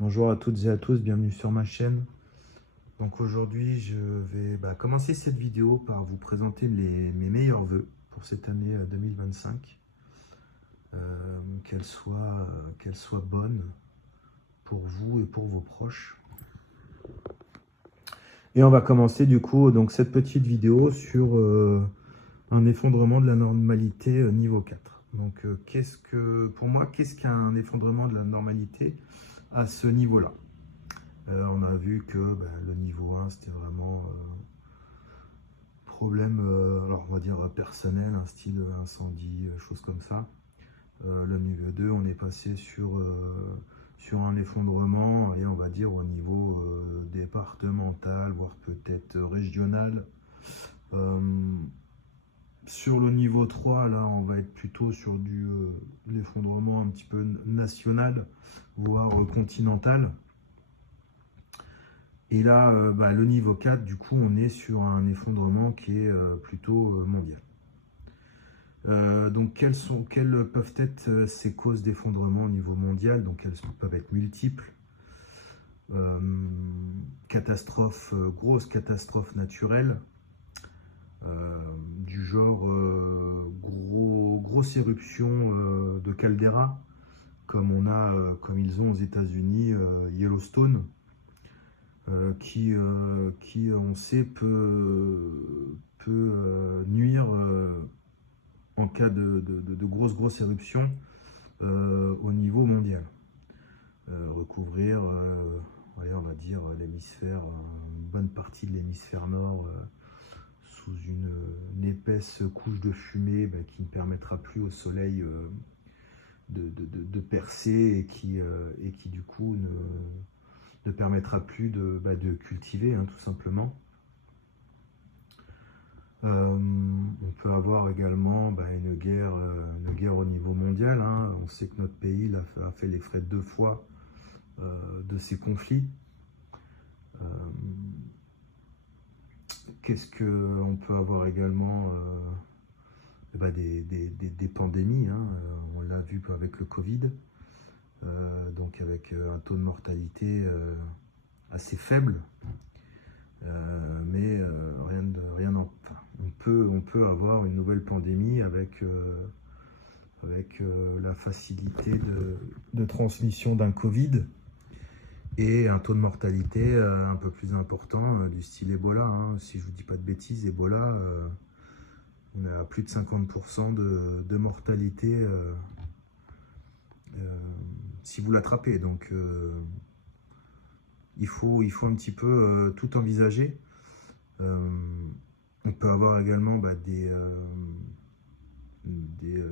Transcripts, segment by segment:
Bonjour à toutes et à tous, bienvenue sur ma chaîne. Donc aujourd'hui, je vais commencer cette vidéo par vous présenter mes meilleurs vœux pour cette année 2025. Qu'elle soit bonne pour vous et pour vos proches. Et on va commencer du coup donc cette petite vidéo sur un effondrement de la normalité niveau 4. Donc pour moi, qu'est-ce qu'un effondrement de la normalité à ce niveau-là? On a vu que le niveau 1, c'était vraiment problème, alors on va dire personnel, un style incendie, choses comme ça. Le niveau 2, on est passé sur un effondrement, et on va dire au niveau départemental, voire peut-être régional. Sur le niveau 3, là, on va être plutôt sur l'effondrement un petit peu national, voire continental. Et là, le niveau 4, du coup, on est sur un effondrement qui est plutôt mondial. Donc, quelles peuvent être ces causes d'effondrement au niveau mondial? Donc, elles peuvent être multiples. Catastrophes, grosses catastrophes naturelles, du genre grosse éruption de caldeira, comme ils ont aux États-Unis, Yellowstone. Qui, on sait, peut nuire en cas de grosses éruptions au niveau mondial. Recouvrir, allez, on va dire, l'hémisphère, une bonne partie de l'hémisphère nord sous une épaisse couche de fumée qui ne permettra plus au soleil de percer et qui du coup ne permettra plus de cultiver, hein, tout simplement. On peut avoir également une guerre au niveau mondial, hein. On sait que notre pays a fait les frais 2 fois de ces conflits. Qu'est-ce qu'on peut avoir également des pandémies, hein. On l'a vu avec le Covid, donc avec un taux de mortalité assez faible. Mais on peut avoir une nouvelle pandémie avec la facilité de transmission d'un Covid et un taux de mortalité un peu plus important du style Ebola, hein. Si je ne vous dis pas de bêtises, Ebola, on a plus de 50% de mortalité si vous l'attrapez. Donc il faut un petit peu tout envisager. On peut avoir également des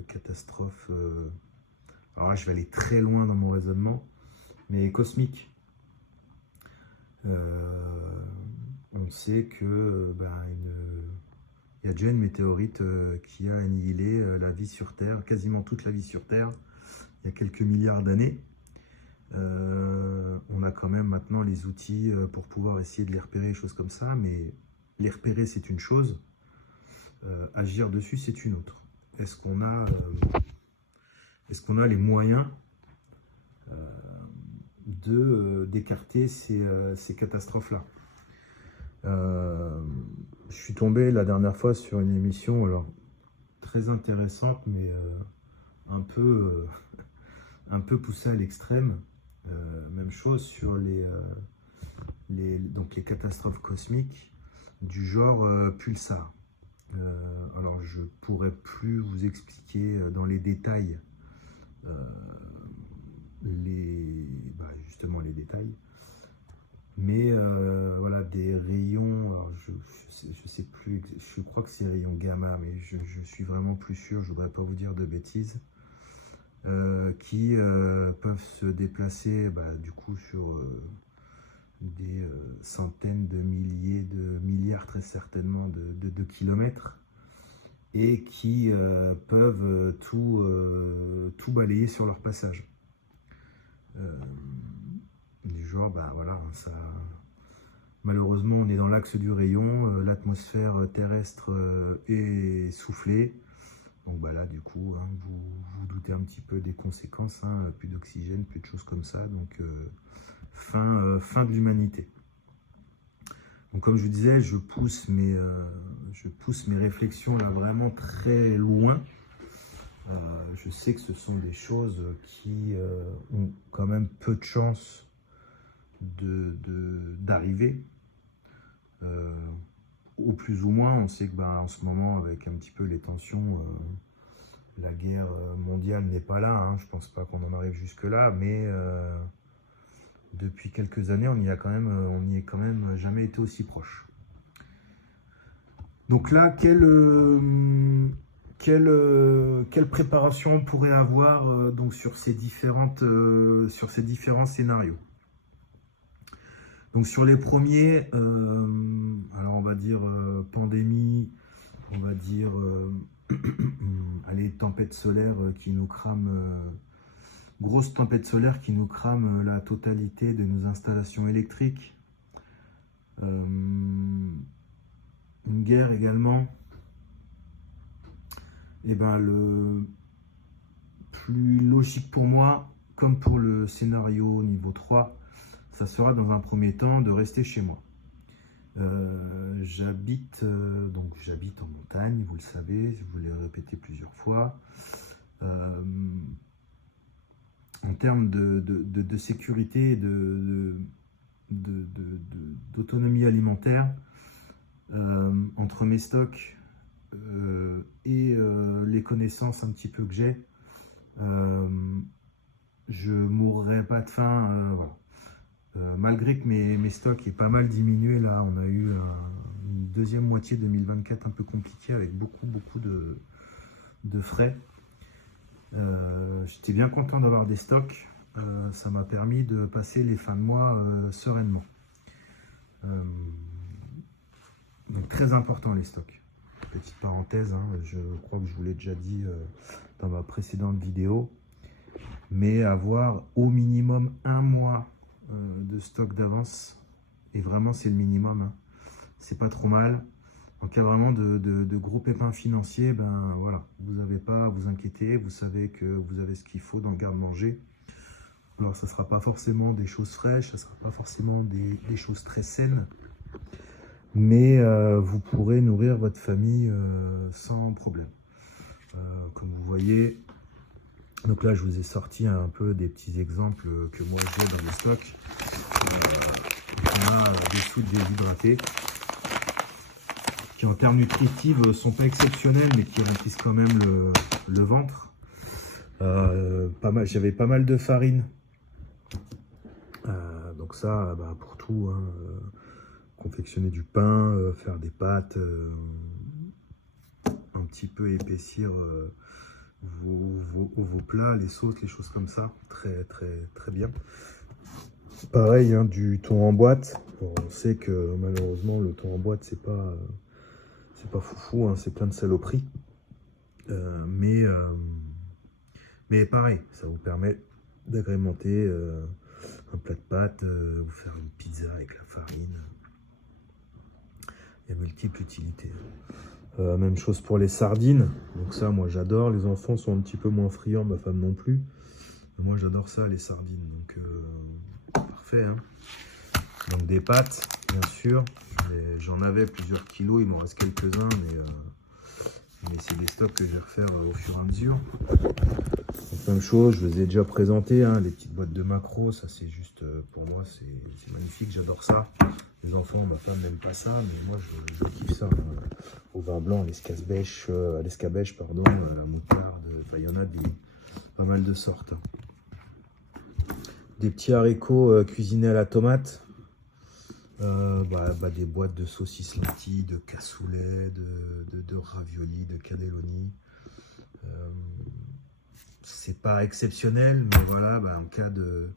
catastrophes. Alors là, je vais aller très loin dans mon raisonnement, mais cosmiques. On sait que il y a déjà une météorite qui a annihilé la vie sur Terre, quasiment toute la vie sur Terre, il y a quelques milliards d'années. On a quand même maintenant les outils pour pouvoir essayer de les repérer, choses comme ça, mais les repérer, c'est une chose, agir dessus, c'est une autre. Est-ce qu'on a les moyens d'écarter ces catastrophes-là? Je suis tombé la dernière fois sur une émission, alors très intéressante, mais un peu poussée à l'extrême. Même chose sur les catastrophes cosmiques du genre pulsar. Alors je pourrais plus vous expliquer dans les détails justement les détails, mais voilà, des rayons, alors je sais plus, je crois que c'est rayons gamma, mais je suis vraiment plus sûr, je voudrais pas vous dire de bêtises, qui peuvent se déplacer du coup sur des centaines de milliers, de milliards très certainement de kilomètres, et qui peuvent tout balayer sur leur passage. Du genre, voilà, ça, malheureusement, on est dans l'axe du rayon, l'atmosphère terrestre est soufflée. Donc là, du coup, hein, vous doutez un petit peu des conséquences, hein, plus d'oxygène, plus de choses comme ça. Donc fin de l'humanité. Donc comme je vous disais, je pousse mes réflexions là vraiment très loin. Je sais que ce sont des choses qui ont quand même peu de chances d'arriver. Au plus ou moins, on sait que en ce moment, avec un petit peu les tensions, la guerre mondiale n'est pas là. Hein. Je pense pas qu'on en arrive jusque-là, mais depuis quelques années, on y est quand même jamais été aussi proche. Donc là, quelle préparation on pourrait avoir donc sur ces différents scénarios? Donc sur les premiers, alors on va dire pandémie, on va dire allez, tempête solaire qui nous crame, grosse tempête solaire qui nous crame la totalité de nos installations électriques. Une guerre également. Et le plus logique pour moi, comme pour le scénario niveau 3, ça sera dans un premier temps de rester chez moi. J'habite en montagne, vous le savez, je vous l'ai répété plusieurs fois. En termes de sécurité et d'autonomie alimentaire, entre mes stocks et les connaissances un petit peu que j'ai, je mourrai pas de faim. Voilà. Malgré que mes stocks aient pas mal diminué, là on a eu une deuxième moitié 2024 un peu compliquée avec beaucoup de frais. J'étais bien content d'avoir des stocks, ça m'a permis de passer les fins de mois sereinement. Donc très important les stocks. Petite parenthèse, hein, je crois que je vous l'ai déjà dit dans ma précédente vidéo, mais avoir au minimum un mois de stock d'avance, et vraiment c'est le minimum, hein. C'est pas trop mal. En cas vraiment de gros pépins financiers, voilà, vous n'avez pas à vous inquiéter, vous savez que vous avez ce qu'il faut dans le garde-manger. Alors ça ne sera pas forcément des choses fraîches, ça ne sera pas forcément des choses très saines, mais vous pourrez nourrir votre famille sans problème. Comme vous voyez, donc là je vous ai sorti un peu des petits exemples que moi j'ai dans le stock. On a des soudes déshydratés qui en termes nutritifs ne sont pas exceptionnels, mais qui remplissent quand même le ventre. J'avais pas mal de farine. Donc ça, pour tout, hein, confectionner du pain, faire des pâtes, un petit peu épaissir vos plats, les sauces, les choses comme ça. Très bien. Pareil, hein, du thon en boîte. Bon, on sait que malheureusement le thon en boîte c'est pas foufou, hein, c'est plein de saloperies. Mais pareil, ça vous permet d'agrémenter un plat de pâtes, vous faire une pizza avec la farine. Il y a multiples utilités. Même chose pour les sardines. Donc ça, moi j'adore. Les enfants sont un petit peu moins friands, ma femme non plus. Moi j'adore ça, les sardines. Donc parfait, hein. Donc des pâtes, bien sûr. J'en avais plusieurs kilos, il m'en reste quelques-uns, mais c'est des stocks que je vais refaire au fur et à mesure. Donc, même chose, je vous ai déjà présenté, hein, les petites boîtes de macros, ça c'est juste, pour moi c'est magnifique, j'adore ça. Les enfants, ma femme n'aime pas ça, mais moi je kiffe ça. Hein. Au vin blanc, à l'escabèche, pardon, la moutarde, enfin il y en a pas mal de sortes. Des petits haricots cuisinés à la tomate. Des boîtes de saucisses lentilles, de cassoulet, de raviolis, de cannelloni. C'est pas exceptionnel, mais voilà, en cas de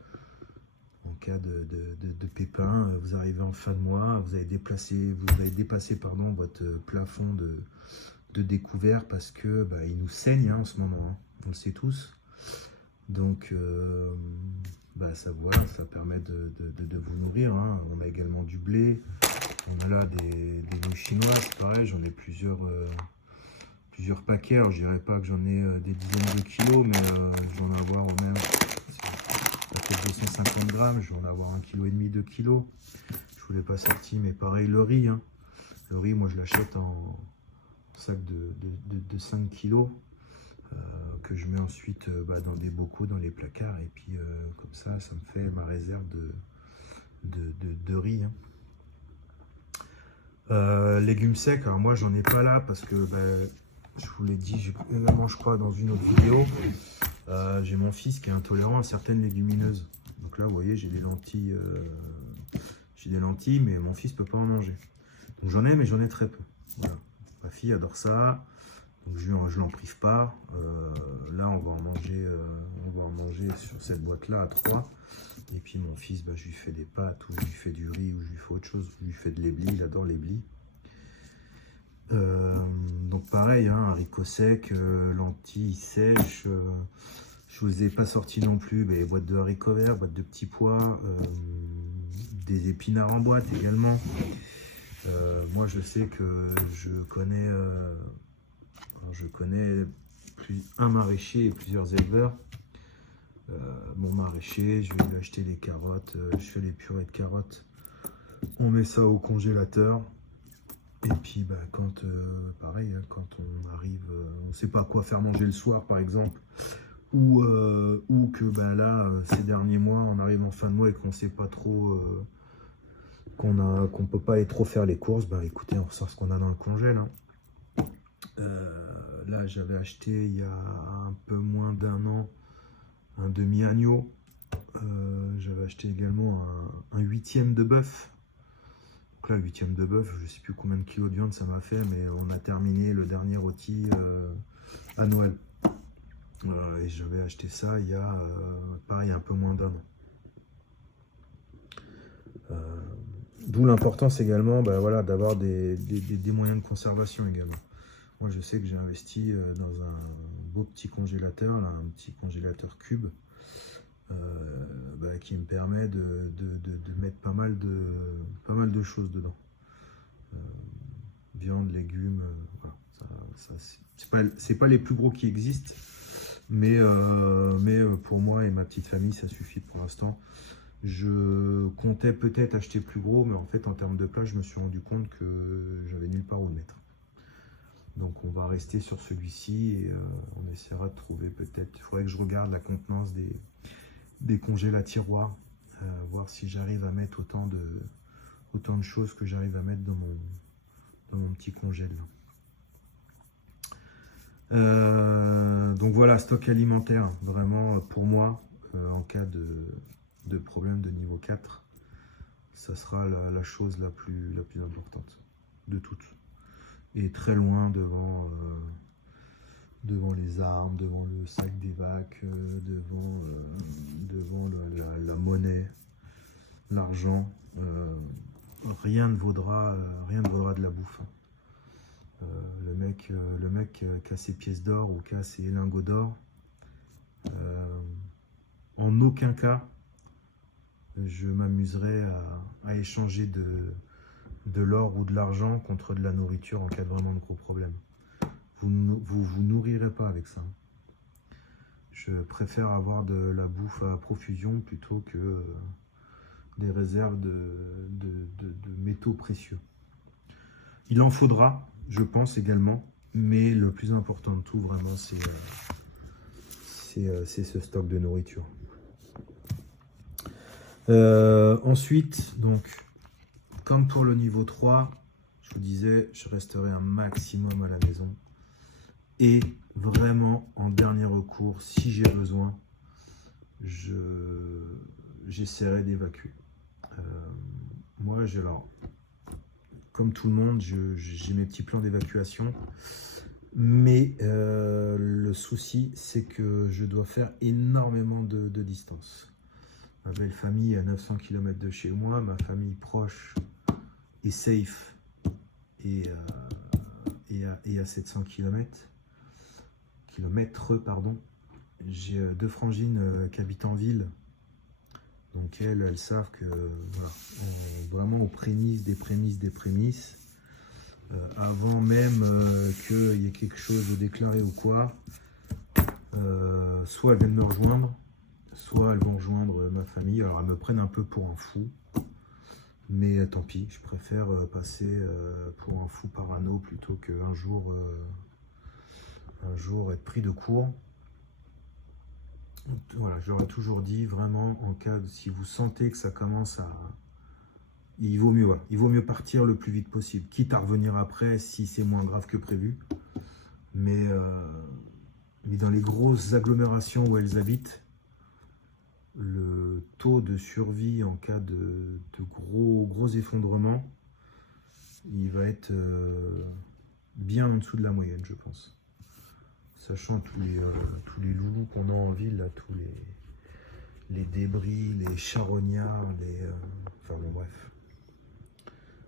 pépin, vous arrivez en fin de mois, vous avez dépassé votre plafond de découvert parce que il nous saigne, hein, en ce moment, hein, on le sait tous. Donc ça permet de vous nourrir, hein. On a également du blé, on a là des nouilles chinoises, pareil, j'en ai plusieurs paquets. Alors je dirais pas que j'en ai des dizaines de kilos, mais je vais en avoir au même paquet de 250 grammes, je vais en avoir 1,5 kg, 2 kg. Je vous l'ai pas sorti, mais pareil, le riz. Hein. Le riz, moi je l'achète en sac de 5 kg que je mets ensuite dans des bocaux, dans les placards. Et puis comme ça me fait ma réserve de riz. Hein. Légumes secs, alors moi j'en ai pas là parce que je vous l'ai dit également je crois dans une autre vidéo, j'ai mon fils qui est intolérant à certaines légumineuses. Donc là vous voyez j'ai des lentilles, mais mon fils peut pas en manger. Donc j'en ai mais j'en ai très peu. Voilà. Ma fille adore ça, donc je l'en prive pas. Là on va en manger sur cette boîte là à 3. Et puis mon fils, je lui fais des pâtes, ou je lui fais du riz, ou je lui fais autre chose, je lui fais de l'éblis, il adore l'éblis. Donc pareil, hein, haricots secs, lentilles sèches, je vous ai pas sorti non plus, boîtes de haricots verts, boîtes de petits pois, des épinards en boîte également. Moi je sais que je connais un maraîcher et plusieurs éleveurs. Mon maraîcher, je vais lui acheter les carottes, je fais les purées de carottes, on met ça au congélateur et puis pareil, quand on arrive, on ne sait pas quoi faire manger le soir par exemple, ou que là ces derniers mois on arrive en fin de mois et qu'on ne sait pas trop, qu'on peut pas aller trop faire les courses, écoutez on ressort ce qu'on a dans le congèle. Hein. Là j'avais acheté il y a un peu moins d'un an un demi-agneau, j'avais acheté également un 8e de bœuf. Donc là, 8e de bœuf, je ne sais plus combien de kilos de viande ça m'a fait, mais on a terminé le dernier rôti à Noël. Et j'avais acheté ça il y a, pareil, un peu moins d'un an. D'où l'importance également d'avoir des moyens de conservation également. Moi, je sais que j'ai investi dans un beau petit congélateur, là, un petit congélateur cube, qui me permet de mettre pas mal de choses dedans. Viande, légumes, voilà. C'est pas les plus gros qui existent, mais pour moi et ma petite famille, ça suffit pour l'instant. Je comptais peut-être acheter plus gros, mais en fait, en termes de place, je me suis rendu compte que j'avais nulle part où le mettre. Donc on va rester sur celui-ci et on essaiera de trouver peut-être, il faudrait que je regarde la contenance des congèles tiroirs, voir si j'arrive à mettre autant de choses que j'arrive à mettre dans mon petit congèle. Donc voilà, stock alimentaire, vraiment pour moi, en cas de problème de niveau 4, ça sera la chose la plus importante de toutes. Et très loin devant les armes, devant le sac d'évac, devant la monnaie, l'argent. Rien ne vaudra de la bouffe. Le mec qui a ses pièces d'or ou qui a ses lingots d'or, en aucun cas je m'amuserai à échanger de l'or ou de l'argent contre de la nourriture en cas de vraiment de gros problèmes. Vous nourrirez pas avec ça. Je préfère avoir de la bouffe à profusion plutôt que des réserves de métaux précieux. Il en faudra, je pense également, mais le plus important de tout vraiment c'est ce stock de nourriture. Ensuite, donc, comme pour le niveau 3, je vous disais, je resterai un maximum à la maison. Et vraiment, en dernier recours, si j'ai besoin, j'essaierai d'évacuer. Moi, comme tout le monde, j'ai mes petits plans d'évacuation. Mais le souci, c'est que je dois faire énormément de distance. Ma belle famille est à 900 km de chez moi, ma famille proche est safe et à 700 km. J'ai deux frangines qui habitent en ville, donc elles savent que voilà, on est vraiment aux prémices des prémices. Avant même qu'il y ait quelque chose de déclaré ou quoi, soit elles viennent me rejoindre, soit elles vont rejoindre ma famille. Alors elles me prennent un peu pour un fou, mais tant pis, je préfère passer pour un fou parano plutôt qu'un jour, être pris de court. Voilà, je leur ai toujours dit, vraiment, en cas de, si vous sentez que ça commence à... Il vaut mieux, voilà, il vaut mieux partir le plus vite possible, quitte à revenir après si c'est moins grave que prévu. Mais dans les grosses agglomérations où elles habitent, le taux de survie en cas de gros effondrements, il va être bien en dessous de la moyenne, je pense. Sachant tous les loulous qu'on a en ville, là, tous les débris, les charognards, enfin bon, bref.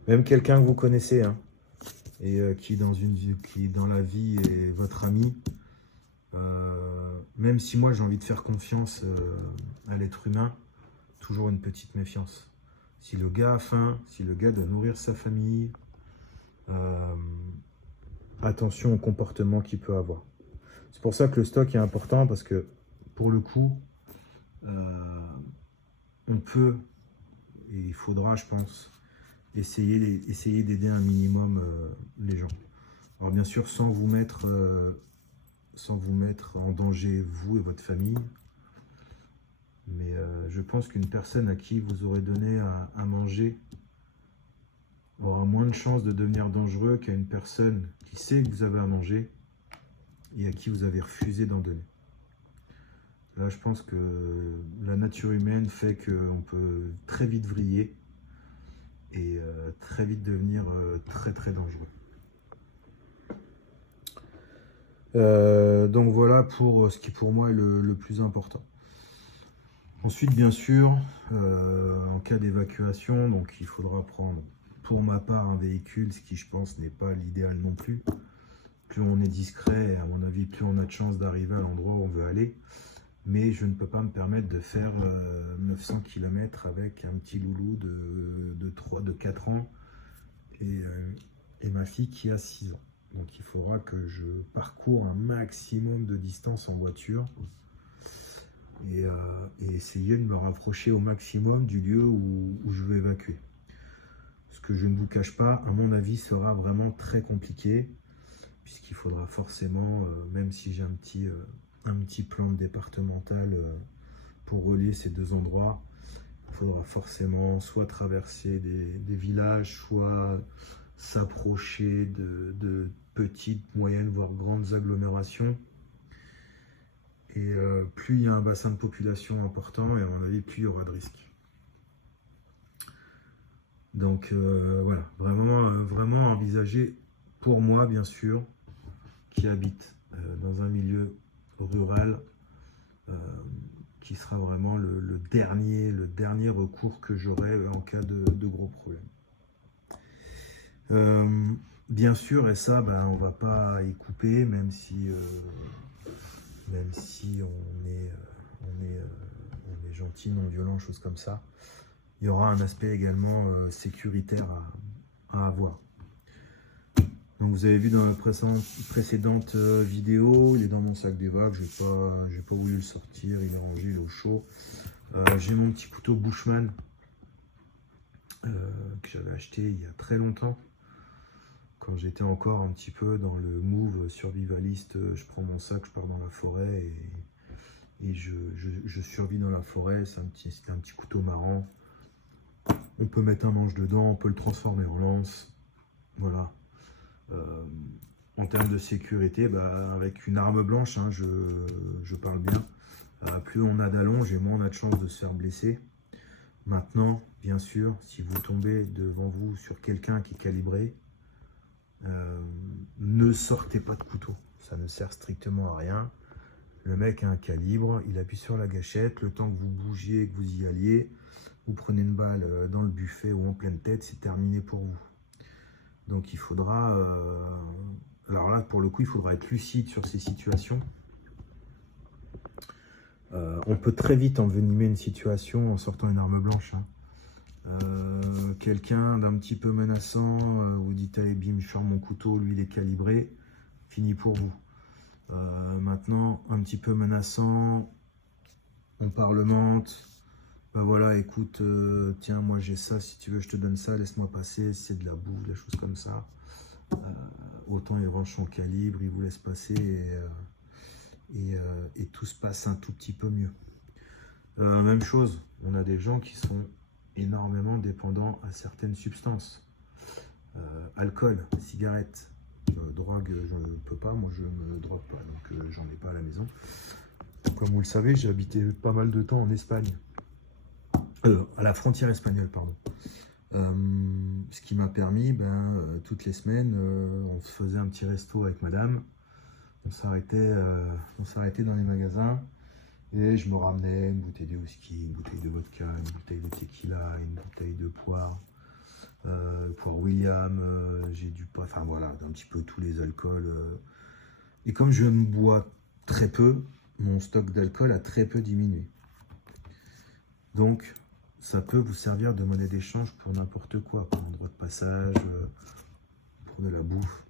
Même quelqu'un que vous connaissez, hein, et qui dans la vie est votre ami, même si moi j'ai envie de faire confiance à l'être humain, toujours une petite méfiance. Si le gars a faim, si le gars doit nourrir sa famille, attention au comportement qu'il peut avoir. C'est pour ça que le stock est important, parce que pour le coup, on peut, et il faudra, je pense, essayer d'aider un minimum les gens. Alors bien sûr, sans vous mettre en danger, vous et votre famille, mais je pense qu'une personne à qui vous aurez donné à manger aura moins de chances de devenir dangereux qu'à une personne qui sait que vous avez à manger et à qui vous avez refusé d'en donner. Là, je pense que la nature humaine fait qu'on peut très vite vriller et très vite devenir très très dangereux. Donc voilà pour ce qui pour moi est le plus important. Ensuite, bien sûr, en cas d'évacuation, donc il faudra prendre pour ma part un véhicule, ce qui je pense n'est pas l'idéal non plus. Plus on est discret, à mon avis, plus on a de chances d'arriver à l'endroit où on veut aller. Mais je ne peux pas me permettre de faire 900 km avec un petit loulou de 4 ans et ma fille qui a 6 ans. Donc il faudra que je parcours un maximum de distance en voiture et essayer de me rapprocher au maximum du lieu où je veux évacuer. Ce que je ne vous cache pas, à mon avis, sera vraiment très compliqué, puisqu'il faudra forcément, même si j'ai un petit plan départemental pour relier ces deux endroits, il faudra forcément soit traverser des villages, soit s'approcher de petites, moyennes, voire grandes agglomérations. Et plus il y a un bassin de population important, et à mon avis, plus il y aura de risques. Donc voilà, vraiment envisager, pour moi bien sûr, qui habite dans un milieu rural, qui sera vraiment le dernier recours que j'aurai en cas de gros problèmes. Bien sûr, et ça, on va pas y couper, même si on est gentil, non violent, choses comme ça. Il y aura un aspect également sécuritaire à avoir. Donc vous avez vu dans la précédente vidéo, il est dans mon sac d'évac, j'ai pas voulu le sortir, il est rangé, il est au chaud. J'ai mon petit couteau Bushman que j'avais acheté il y a très longtemps. Quand j'étais encore un petit peu dans le move survivaliste, je prends mon sac, je pars dans la forêt et je survis dans la forêt. C'était un petit couteau marrant. On peut mettre un manche dedans, on peut le transformer en lance. Voilà. En termes de sécurité, avec une arme blanche, hein, je parle bien. Plus on a d'allonge et moins on a de chances de se faire blesser. Maintenant, bien sûr, si vous tombez devant vous sur quelqu'un qui est calibré, ne sortez pas de couteau. Ça ne sert strictement à rien. Le mec a un calibre, il appuie sur la gâchette. Le temps que vous bougiez, que vous y alliez, vous prenez une balle dans le buffet ou en pleine tête, c'est terminé pour vous. Donc il faudra, alors là pour le coup, il faudra être lucide sur ces situations. On peut très vite envenimer une situation en sortant une arme blanche. Hein. Quelqu'un d'un petit peu menaçant, vous dites allez bim, je sors mon couteau, lui il est calibré, fini pour vous. Maintenant, un petit peu menaçant, on parlemente. Ben voilà, écoute, tiens, moi j'ai ça, si tu veux, je te donne ça, laisse-moi passer, c'est de la bouffe, des choses comme ça. Autant ils rangent son calibre, ils vous laissent passer et tout se passe un tout petit peu mieux. Même chose, on a des gens qui sont énormément dépendants à certaines substances. Alcool, cigarettes, drogue, je ne peux pas, moi je ne me drogue pas, donc j'en ai pas à la maison. Comme vous le savez, j'ai habité pas mal de temps en Espagne, à la frontière espagnole, pardon. Ce qui m'a permis, toutes les semaines, on se faisait un petit resto avec madame, on s'arrêtait dans les magasins, et je me ramenais une bouteille de whisky, une bouteille de vodka, une bouteille de tequila, une bouteille de poire William, j'ai du pot, enfin voilà, un petit peu tous les alcools. Et comme je me bois très peu, mon stock d'alcool a très peu diminué. Donc, ça peut vous servir de monnaie d'échange pour n'importe quoi, pour un droit de passage, pour de la bouffe.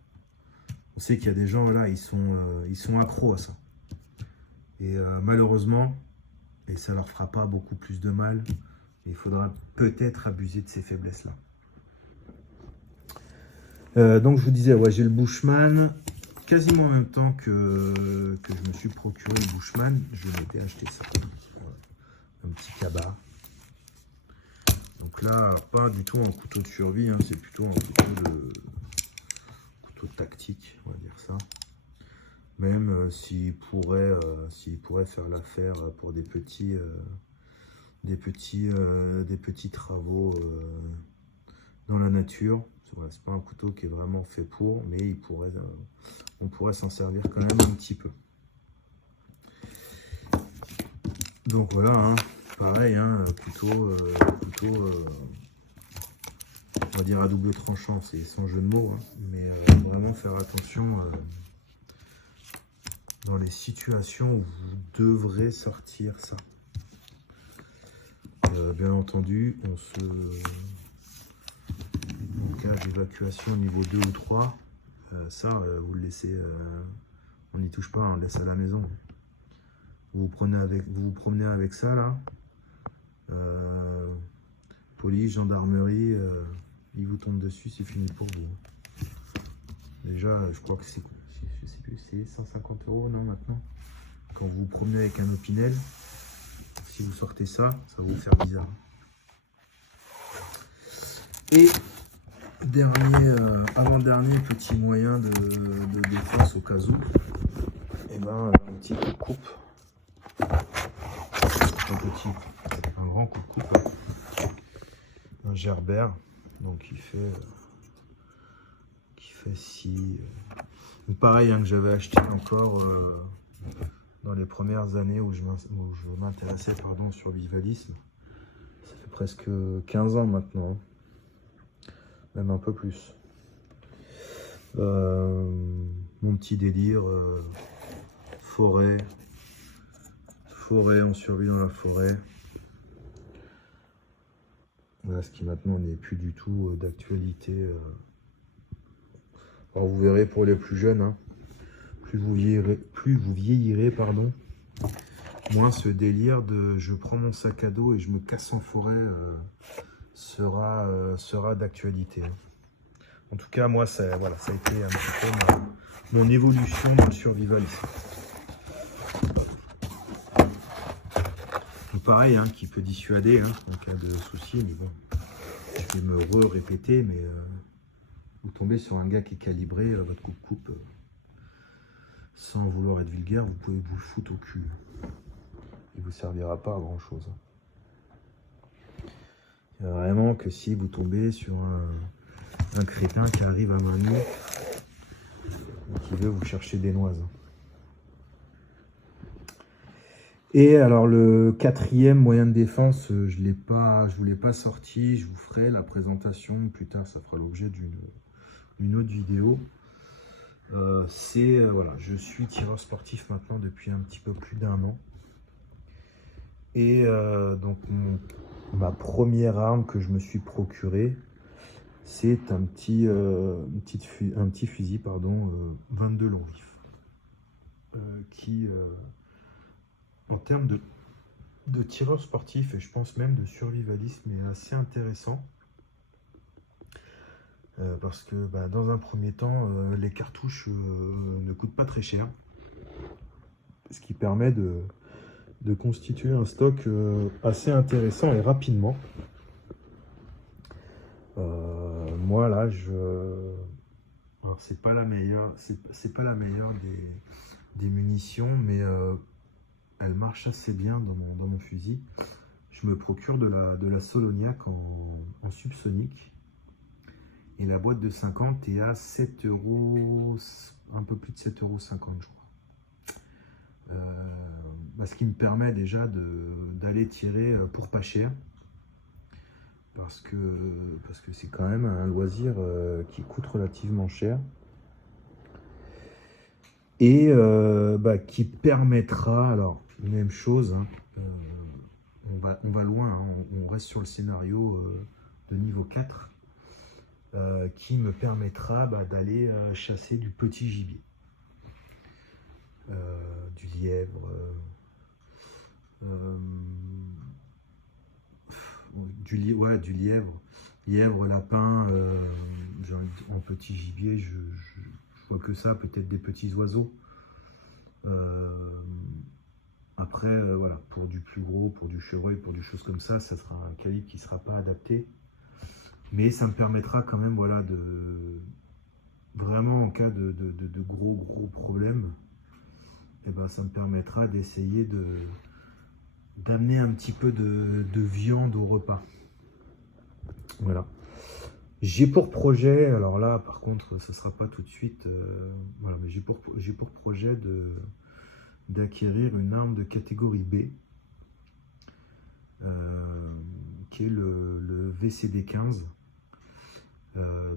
On sait qu'il y a des gens là, ils sont accros à ça. Et malheureusement, et ça leur fera pas beaucoup plus de mal, il faudra peut-être abuser de ces faiblesses-là. Donc je vous disais, ouais, j'ai le Bushman. Quasiment en même temps que je me suis procuré le Bushman, je m'étais acheté ça. Voilà. Un petit cabas. Donc là, pas du tout un couteau de survie, hein, c'est plutôt un couteau tactique, on va dire ça. Même s'il pourrait faire l'affaire pour des petits travaux dans la nature. Voilà, c'est pas un couteau qui est vraiment fait pour, mais on pourrait s'en servir quand même un petit peu. Donc voilà, hein, pareil, hein, couteau, on va dire à double tranchant, c'est sans jeu de mots, hein, mais vraiment faire attention dans les situations où vous devrez sortir ça. Bien entendu, en cas d'évacuation niveau 2 ou 3, vous le laissez, on n'y touche pas, on le laisse à la maison. Vous vous promenez avec ça là, police, gendarmerie, ils vous tombent dessus, c'est fini pour vous. Déjà, je crois que c'est, je sais plus, c'est 150 € non maintenant. Quand vous vous promenez avec un Opinel, si vous sortez ça, ça va vous faire bizarre. Et avant-dernier petit moyen de défense au cas où, un petit coup de coupe. Un grand coup de coupe. Un Gerber. Donc il fait 6. Pareil, hein, que j'avais acheté encore dans les premières années où je m'intéressais au survivalisme. Ça fait presque 15 ans maintenant. Même un peu plus. Mon petit délire, forêt, on survit dans la forêt. Voilà, ce qui maintenant n'est plus du tout d'actualité. Alors vous verrez pour les plus jeunes, hein, plus vous vieillirez, moins ce délire de je prends mon sac à dos et je me casse en forêt sera d'actualité. En tout cas, moi, ça a été un petit peu mon évolution dans le survivalisme. Donc pareil, hein, qui peut dissuader hein, en cas de souci, mais bon, je vais me répéter, mais vous tombez sur un gars qui est calibré, votre coupe, sans vouloir être vulgaire, vous pouvez vous le foutre au cul. Il vous servira pas à grand chose. Il y a vraiment que si vous tombez sur un crétin qui arrive à main nue et qui veut vous chercher des noises. Et alors le quatrième moyen de défense, je vous l'ai pas sorti, je vous ferai la présentation plus tard, ça fera l'objet d'une autre vidéo. Voilà, je suis tireur sportif maintenant depuis un petit peu plus d'1 an. Et donc ma première arme que je me suis procurée, c'est un petit fusil 22 long vif qui en termes de tireur sportif et je pense même de survivalisme est assez intéressant. Parce que dans un premier temps, les cartouches ne coûtent pas très cher. Ce qui permet de constituer un stock assez intéressant et rapidement. Moi là, alors c'est pas la meilleure, c'est pas la meilleure des munitions, mais elle marche assez bien dans mon fusil. Je me procure de la Soloniac en subsonique. Et la boîte de 50 est à 7 euros, un peu plus de 7,50 €, je crois. Ce qui me permet déjà d'aller tirer pour pas cher. Parce que c'est quand même un loisir qui coûte relativement cher. Et qui permettra, alors même chose, hein, on va loin, hein, on reste sur le scénario de niveau 4, qui me permettra d'aller chasser du petit gibier, du lièvre, du lièvre, lapin, en petit gibier, je vois que ça, peut-être des petits oiseaux. Après, voilà, pour du plus gros, pour du chevreuil, pour des choses comme ça sera un calibre qui ne sera pas adapté. Mais ça me permettra quand même, voilà, vraiment en cas de gros problèmes, ça me permettra d'essayer d'amener un petit peu de viande au repas. Voilà. J'ai pour projet, alors là par contre ce ne sera pas tout de suite, voilà, mais j'ai pour projet d'acquérir une arme de catégorie B, qui est le VCD-15.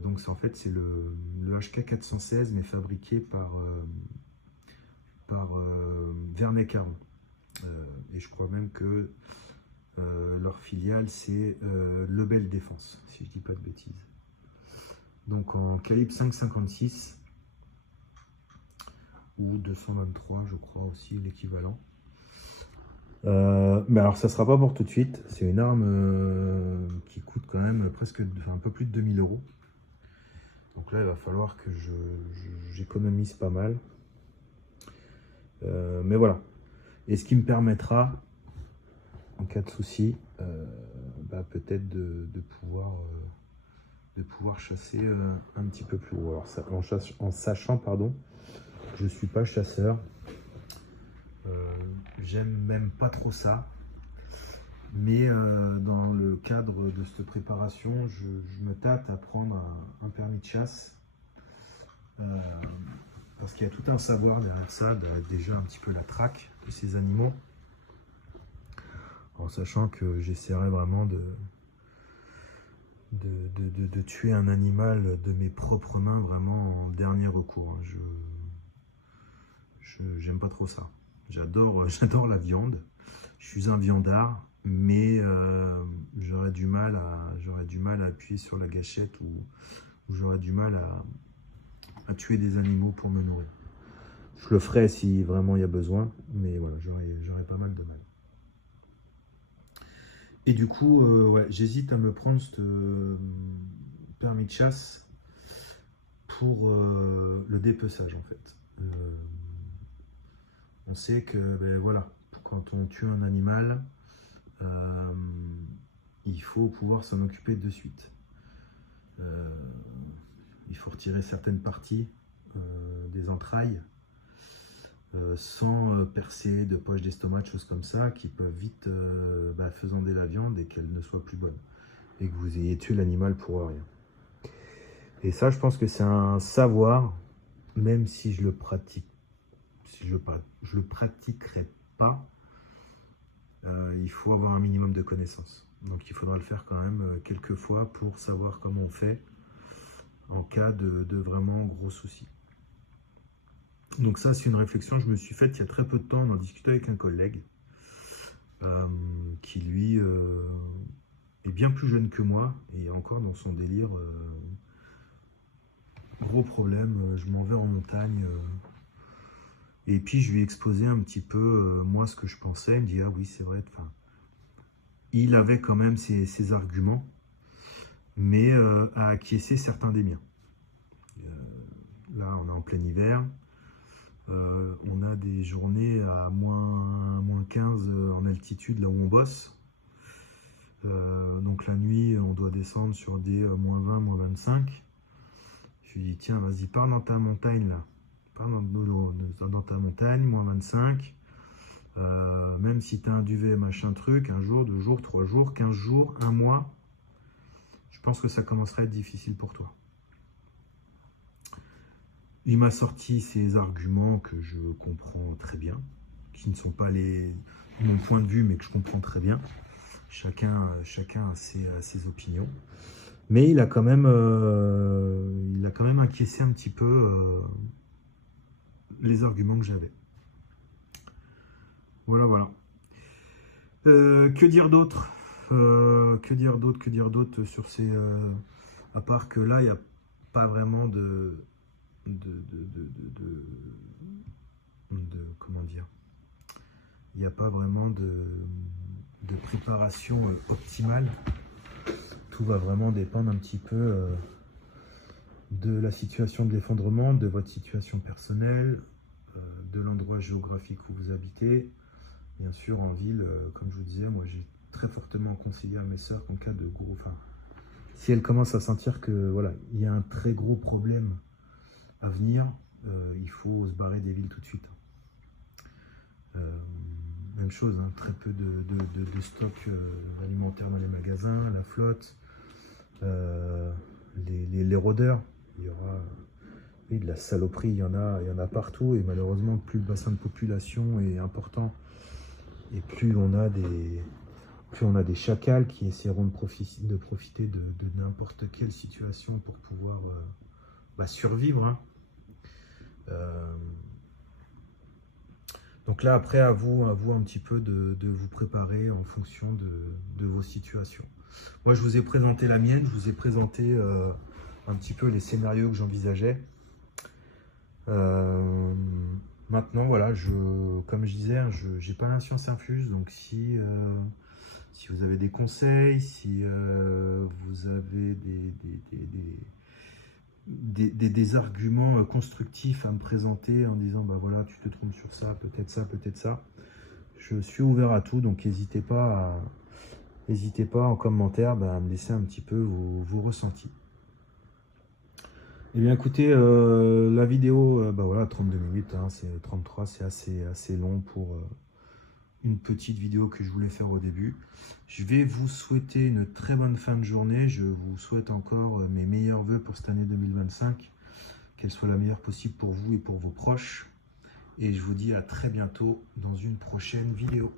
Donc en fait c'est le HK416 mais fabriqué par Vernet-Caron. Et je crois même que leur filiale c'est Lebel Défense, si je dis pas de bêtises. Donc en calibre 5,56 ou 223, je crois aussi l'équivalent. Mais alors ça sera pas pour tout de suite. C'est une arme qui coûte quand même un peu plus de 2000 €. Donc là il va falloir que j'économise pas mal. Mais voilà. Et ce qui me permettra, en cas de souci, peut-être de pouvoir chasser un petit peu plus haut. Alors ça, en sachant, pardon, je suis pas chasseur. J'aime même pas trop ça. Mais dans le cadre de cette préparation, je me tâte à prendre un permis de chasse. Parce qu'il y a tout un savoir derrière ça, déjà un petit peu la traque de ces animaux. En sachant que j'essaierai vraiment de tuer un animal de mes propres mains, vraiment en dernier recours. J'aime pas trop ça. J'adore la viande. Je suis un viandard, mais j'aurais du mal à appuyer sur la gâchette ou j'aurais du mal à tuer des animaux pour me nourrir. Je le ferai si vraiment il y a besoin, mais voilà, j'aurais pas mal de mal. Et du coup, ouais, j'hésite à me prendre ce permis de chasse pour le dépeçage en fait. On sait que voilà, quand on tue un animal, il faut pouvoir s'en occuper de suite. Il faut retirer certaines parties des entrailles sans percer de poche d'estomac, de choses comme ça, qui peuvent vite faisandrer la viande et qu'elle ne soit plus bonne. Et que vous ayez tué l'animal pour rien. Et ça, je pense que c'est un savoir, même si je le pratique, si je le pratiquerai pas, il faut avoir un minimum de connaissances. Donc il faudra le faire quand même quelques fois pour savoir comment on fait en cas de vraiment gros soucis. Donc ça, c'est une réflexion que je me suis faite il y a très peu de temps. On en discutait avec un collègue qui, lui, est bien plus jeune que moi et encore dans son délire. Gros problème, je m'en vais en montagne Et puis je lui ai exposé un petit peu, moi, ce que je pensais. Il me dit, ah oui, c'est vrai. Enfin, il avait quand même ses arguments, mais a acquiescé certains des miens. Là, on est en plein hiver. On a des journées à moins 15 en altitude, là où on bosse. Donc la nuit, on doit descendre sur des moins 20, moins 25. Je lui dis, tiens, vas-y, pars dans ta montagne, là. Pars dans ta montagne, moins 25. Même si tu as un duvet, machin truc, un jour, 2 jours, 3 jours, 15 jours, un mois, je pense que ça commencerait à être difficile pour toi. Il m'a sorti ses arguments que je comprends très bien, qui ne sont pas mon point de vue, mais que je comprends très bien. Chacun a ses opinions. Mais il a quand même acquiescé un petit peu les arguments que j'avais. Voilà, voilà. Que dire d'autre Que dire d'autre sur ces... à part que là, il n'y a pas vraiment comment dire, il n'y a pas vraiment de préparation optimale. Tout va vraiment dépendre un petit peu de la situation de l'effondrement, de votre situation personnelle, de l'endroit géographique où vous habitez. Bien sûr, en ville, comme je vous disais, moi j'ai très fortement conseillé à mes sœurs qu'en cas de gros... Enfin, si elles commencent à sentir que voilà, il y a un très gros problème à venir, il faut se barrer des villes tout de suite. Même chose, hein, très peu de stock alimentaire dans les magasins, la flotte, les rôdeurs. Il y aura de la saloperie, il y en a partout, et malheureusement, plus le bassin de population est important, et plus on a des chacals qui essaieront de profiter de n'importe quelle situation pour pouvoir survivre. Hein. Donc là, après, à vous un petit peu de vous préparer en fonction de vos situations. Moi, je vous ai présenté la mienne, je vous ai présenté un petit peu les scénarios que j'envisageais. Maintenant, voilà, comme je disais, je n'ai pas la science infuse, donc si vous avez des conseils, si vous avez des arguments constructifs à me présenter en disant bah voilà, tu te trompes sur ça, peut-être ça. Je suis ouvert à tout, donc n'hésitez pas en commentaire à me laisser un petit peu vos ressentis. Eh bien écoutez, la vidéo, voilà, 32 minutes, hein, c'est 33, c'est assez long pour une petite vidéo que je voulais faire au début. Je vais vous souhaiter une très bonne fin de journée. Je vous souhaite encore mes meilleurs vœux pour cette année 2025. Qu'elle soit la meilleure possible pour vous et pour vos proches. Et je vous dis à très bientôt dans une prochaine vidéo.